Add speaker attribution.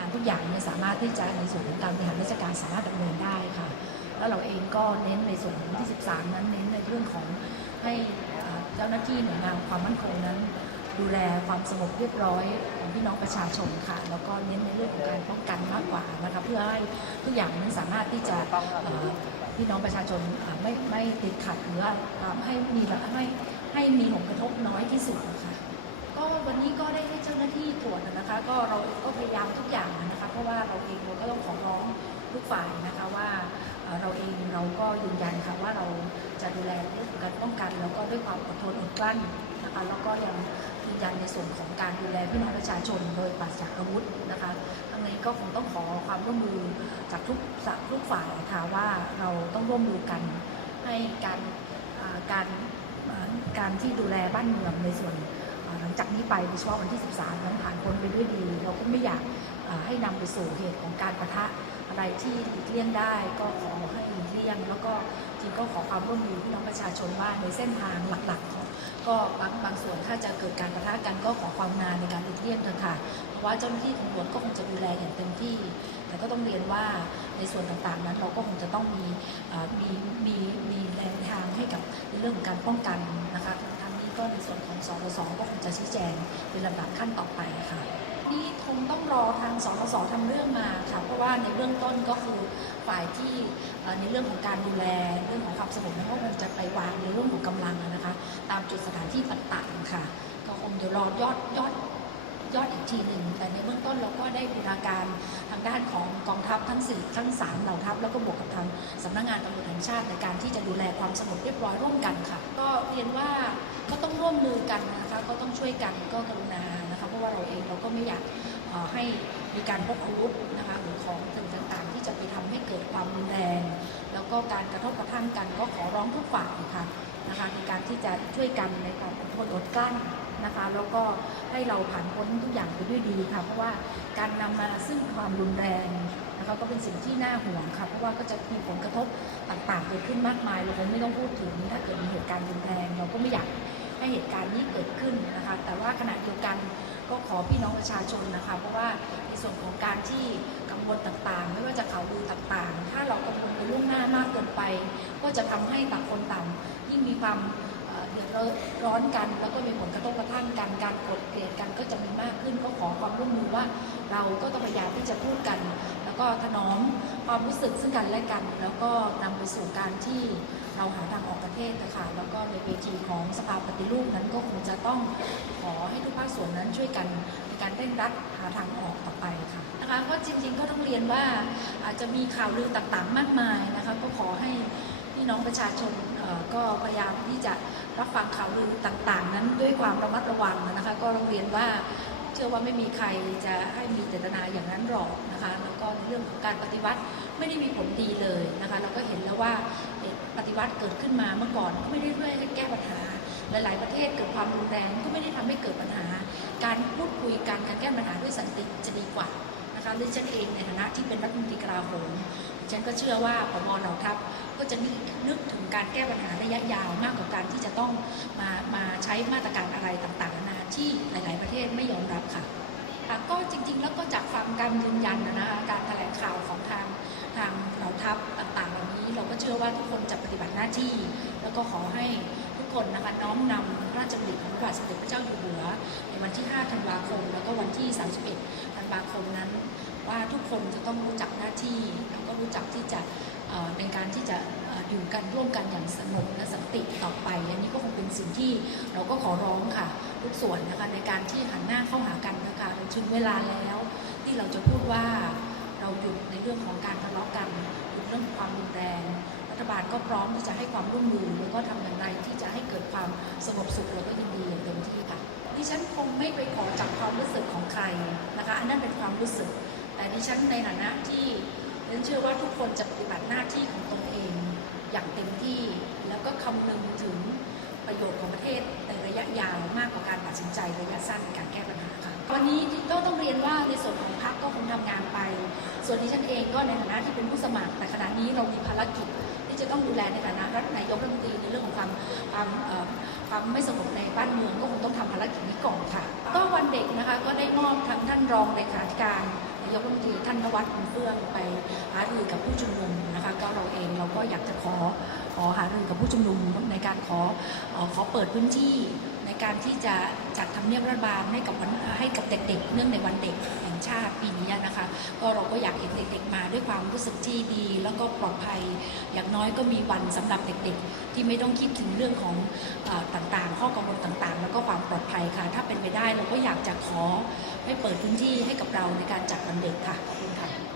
Speaker 1: านทุกอย่างเนี่ยสามารถที่จะในส่วนของการบริหารราชการสามารถดำเนินได้ค่ะ แล้วเราเองก็เน้นในส่วนของที่ 13 นั้นเน้นในเรื่องของให้เจ้าหน้าที่หน่วยงานความมั่นคงนั้น ดูแลความสงบเรียบร้อยของพี่น้องประชาชนค่ะ แล้วก็เน้นในเรื่องของการป้องกันมากกว่านะคะเพื่อให้ทุกอย่างนั้นสามารถที่จะพี่น้องประชาชนไม่ไม่ติดขัดหรือว่าให้มีให้ให้มีผลกระทบน้อยที่สุดนะคะ เราเองเราก็ต้องขอร้องทุกฝ่ายนะคะว่าเราเองเราก็ยืนยันค่ะว่าเราจะดูแลเรื่องของการป้องกัน แล้วก็ด้วยความอดทนอดกลั้นนะคะแล้วก็ยังยืนยันในส่วนของการดูแลพี่น้องประชาชน โดยปราศจากอาวุธนะคะทั้งนี้ก็คงต้องขอความร่วมมือจากทุกจากทุกฝ่ายค่ะว่าเราต้องร่วมมือกันให้การการการที่ดูแลบ้านเมืองในส่วนหลังจากนี้ไปโดยเฉพาะวันที่ 13 นั้นผ่านพ้นไปด้วยดี เราก็ไม่อยาก ให้นำไปสู่เหตุของการประทะอะไรที่หลีกเลี่ยงได้ก็ขอให้หลีกเลี่ยง แล้วก็จริงก็ขอความร่วมมือพี่น้องประชาชนว่าในเส้นทางหลักๆของก็บางบางส่วนถ้าจะเกิดการประทะกันก็ขอความนานในการหลีกเลี่ยงเถอะค่ะเพราะว่าเจ้าหน้าที่ตำรวจก็คงจะดูแลอย่างเต็มที่ แต่ก็ต้องเรียนว่าในส่วนต่างๆนั้นเราก็คงจะต้องมีมีมีมีแรงทางให้กับเรื่องของการป้องกันนะคะทางนี้ก็ในส่วนของสปสก็คงจะชี้แจงเป็นลำดับขั้นต่อไปค่ะ นี่คงต้องรอทางสปสทำเรื่องมาค่ะเพราะว่าในเบื้องต้นก็คือฝ่ายที่เอ่อในเรื่องของการดูแลเรื่องของความสงบนั้นก็คงจะไปวางในเรื่องของกำลังนะคะ ตามจุดสถานที่ต่างๆค่ะ ก็คงเดี๋ยวรอยอดยอด ยอดอีกทีหนึ่ง แต่ในเบื้องต้นเราก็ได้บูรณาการทางด้านของกองทัพทั้งสี่ทั้งสามเหล่าทัพ แล้วก็บวกกับทางสำนักงานตำรวจแห่งชาติในการที่จะดูแลความสงบเรียบร้อยร่วมกันค่ะ ก็เรียนว่าก็ต้องร่วมมือกันนะคะ ก็ต้องช่วยกันก็กรุณา ราะว่าเราเองเราก็ไม่อยากให้มีการพกอาวุธนะคะหรือของสิ่งต่างๆ ที่จะไปทำให้เกิดความรุนแรง แล้วก็การกระทบกระทั่งกันก็ขอร้องทุกฝ่ายค่ะนะคะในการที่จะช่วยกันในความอดทนอดกลั้นนะคะแล้วก็ให้เราผ่านพ้นทุกอย่างไปด้วยดีค่ะ เพราะว่าการนำมาซึ่งความรุนแรงนะคะก็เป็นสิ่งที่น่าห่วงค่ะ เพราะว่าก็จะมีผลกระทบต่างๆเกิดขึ้นมากมายเราคงไม่ต้องพูดถึงถ้าเกิดมีเหตุการณ์รุนแรง เราก็ไม่อยากให้เหตุการณ์นี้เกิดขึ้นนะคะ แต่ว่าขณะเดียวกัน ก็ขอพี่น้องประชาชนนะคะ เพราะว่าในส่วนของการที่กังวลต่างๆ ไม่ว่าจะข่าวลือต่างๆ ถ้าเรากังวลไปล่วงหน้ามากเกินไป ก็จะทำให้ต่างคนต่างยิ่งมีความเดือดร้อนกัน แล้วก็มีผลกระทบกระทั่งกันการกดเกลียดกันก็จะมีมากขึ้น ก็ขอความร่วมมือว่าเราก็ต้องพยายามที่จะพูดกัน แล้วก็ถนอมความรู้สึกซึ่งกันและกัน แล้วก็นำไปสู่การที่ เราหาทางออกประเทศนะคะแล้วก็ในเวทีของสภาปฏิรูปนั้นก็คงจะต้องขอให้ทุกภาคส่วนนั้นช่วยกันในการเร่งรัดหาทางออกต่อไปค่ะนะคะก็จริง ๆ ก็ต้องเรียนว่าอาจจะมีข่าวลือต่างๆ มากมายนะคะก็ขอให้พี่น้องประชาชนก็พยายามที่จะรับฟังข่าวลือต่างๆ นั้นด้วยความระมัดระวังนะคะก็โรงเรียนว่าเชื่อว่าไม่มีใครจะให้มีเจตนาอย่างนั้นหรอกนะคะแล้วก็เรื่องของการปฏิวัติไม่ได้มีผลดีเลยนะคะเราก็เห็นแล้วว่า ปฏิวัติเกิดขึ้นมาเมื่อก่อนก็ไม่ได้เพื่อให้แก้ปัญหา หลาย ๆ ประเทศเกิดความรุนแรงก็ไม่ได้ทำให้เกิดปัญหา การพูดคุยกันการแก้ปัญหาด้วยสันติจะดีกว่านะคะดิฉันเองในฐานะที่เป็นรัฐมนตรีกลาโหมฉันก็เชื่อว่าปมเหล่าทัพก็จะนึกนึกถึงการแก้ปัญหาระยะยาวมากกว่าการที่จะต้องมามาใช้มาตรการอะไรต่างๆนานาที่หลาย ๆ ประเทศไม่ยอมรับค่ะค่ก็จริงๆแล้วก็จากฟังการยืนยันนะนะคะการแถลงข่าวของ เชื่อว่าทุกคนจะปฏิบัติหน้าที่ แล้วก็ขอให้ทุกคนนะคะน้อมนำพระราชดำริของพระบาทสมเด็จพระเจ้าอยู่หัว ในวันที่ 5 ธันวาคม แล้วก็วันที่ 31 ธันวาคมนั้น ว่าทุกคนจะต้องรู้จักหน้าที่ แล้วก็รู้จักที่จะเอ่อในการที่จะอยู่กันร่วมกันอย่างสงบและสันติต่อไป อันนี้ก็คงเป็นสิ่งที่เราก็ขอร้องค่ะ ทุกส่วนนะคะในการที่หันหน้าเข้าหากันนะคะถึงเวลาแล้ว ที่เราจะพูดว่าเราหยุดในเรื่องของการทะเลาะกันหยุดเรื่อง บาลก็พร้อมที่จะให้ความร่วมมือแล้วก็ทำอย่างไรที่จะให้เกิดความสงบสุขแล้วก็ยินดีอย่างเต็มที่ค่ะดิฉันคงไม่ไปขอจับความรู้สึกของใครนะคะอันนั้นเป็นความรู้สึก แต่ดิฉันในฐานะที่ดิฉันเชื่อว่าทุกคนจะปฏิบัติหน้าที่ของตนเอง อย่างเต็มที่แล้วก็คำนึงถึงประโยชน์ของประเทศในระยะยาวมากกว่าการตัดสินใจระยะสั้นในการแก้ปัญหาค่ะวันนี้ก็ต้องเรียนว่าในส่วนของพรรคก็คงทำงานไป ส่วนดิฉันเองก็ในฐานะที่เป็นผู้สมัคร แต่ขณะนี้เรามีภารกิจ จะต้องดูแลในฐานะรัฐนายกรัฐมนตรีในเรื่องของความความความไม่สงบในบ้านเมืองก็คงต้องทำภารกิจนี้ก่อนค่ะ ก็วันเด็กนะคะก็ได้มอบทางท่านรองเลขาธิการนายกรัฐมนตรีท่านนวัดบุญเฟื่องไปหารือกับผู้ชุมนุมนะคะก็เราเองเราก็อยากจะขอขอหารือกับผู้ชุมนุมในการขอขอเปิดพื้นที่ ในการที่จะจัดทำเนียบรัฐบาลให้กับวันให้กับเด็กๆ เนื่องในวันเด็กแห่งชาติปีนี้นะคะ ก็เราก็อยากเห็นเด็กๆมาด้วยความรู้สึกที่ดี แล้วก็ปลอดภัย อย่างน้อยก็มีวันสำหรับเด็กๆ ที่ไม่ต้องคิดถึงเรื่องของอต่างๆ ข้อกังวลต่างๆ แล้วก็ความปลอดภัยค่ะ ถ้าเป็นไปได้เราก็อยากจะขอให้เปิดพื้นที่ให้กับเราในการจัดวันเด็กค่ะขอบคุณค่ะ